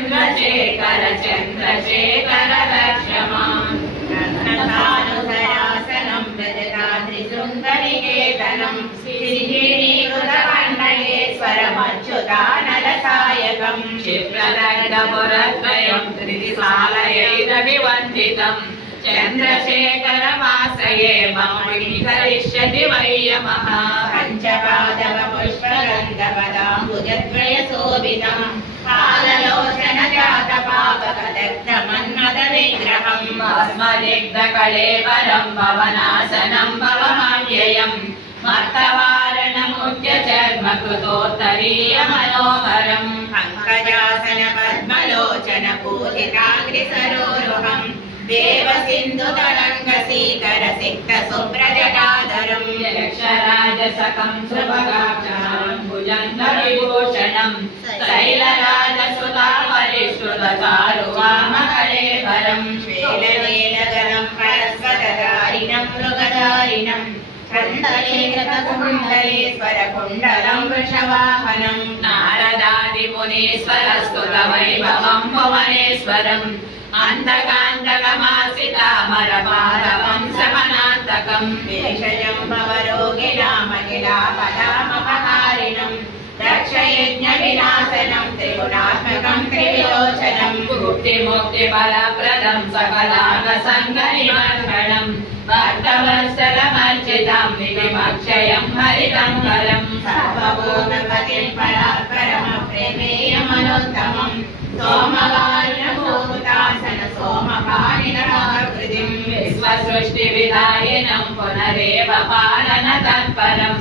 चन्द्रशेखर चन्द्रशेखर रक्षमान् रत्नसानुसरासनं व्रजताद्रिशृङ्गनिकेतनं सिंहिणीकृतकण्डलेश्वरमच्युतानलसायकं क्षिप्रदण्डपुरद्वयं त्रिदिशालयैरभिवन्दितं चन्द्रशेखरमाश्रये मम करिष्यति वै यमः पञ्चपादवपुष्पगन्धपदाम्बुजद्वयशोभितं काललोचनजातपापकदग्धमन्मदविग्रहं भस्मदिग्धकळेवरं भवनासनं भवमाव्ययं मर्तवारणमुख्यचर्मकृतोत्तरीयमनोहरं पङ्कजासन पद्मलोचन पूजिताग्रिसरोरुहं देवसिन्धुतरङ्गसीकर सिक्तशुभ्रजटाधरं यक्षराजसकं सुभगाक्षरं भुजङ्गविभूषणं शैलराजसुतापरिश्रुतचारुवामकलेवरं श्वेलनीलगरं परस्वरधारिणं मृगधारिणं कुण्डलेश्वरकुण्डलं वृषवाहनं नारदादिमुनीश्वरस्तुतवैभवं भुवनेश्वरम् अन्धकान्तकमासितामरपादवं समनान्तकं भेषजं भवरोगिणामखिलापदामपहारिणं दक्षयज्ञविनाशनं त्रिगुणात्मकं त्रिविलोचनं मुक्तिमुक्तिफलप्रदं सकलाङ्गसङ्गनिमर्षणं भक्तवत्सलमर्चितं निधिमक्षयं हरितं करं सर्वभूतपतिं परात्परमप्रेमेयमनोत्तमं सोमवारिणभूतासन सोमपाणिनकृतिं विश्वसृष्टिविधायिनं पुनरेव पालनतत्परं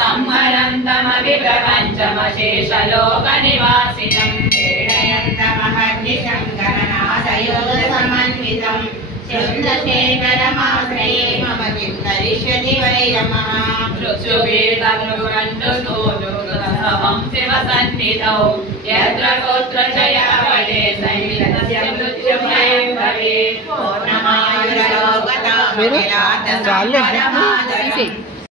संहरन्तमभिप्रपञ्चमशेषलोकनिवासिनं क्रीडयन्तमहर्निशं गणनाथयोगसमन्वितं चन्द्रशेखरमाश्रये मम किं करिष्यति वै यमः मृत्युभेदमृगण्डुसूनुकृतसमं शिवसन्निधौ यत्र गोत्र च यावते सैलस्य मृत्युभयं भवेत् पूर्णमायुरलोकतां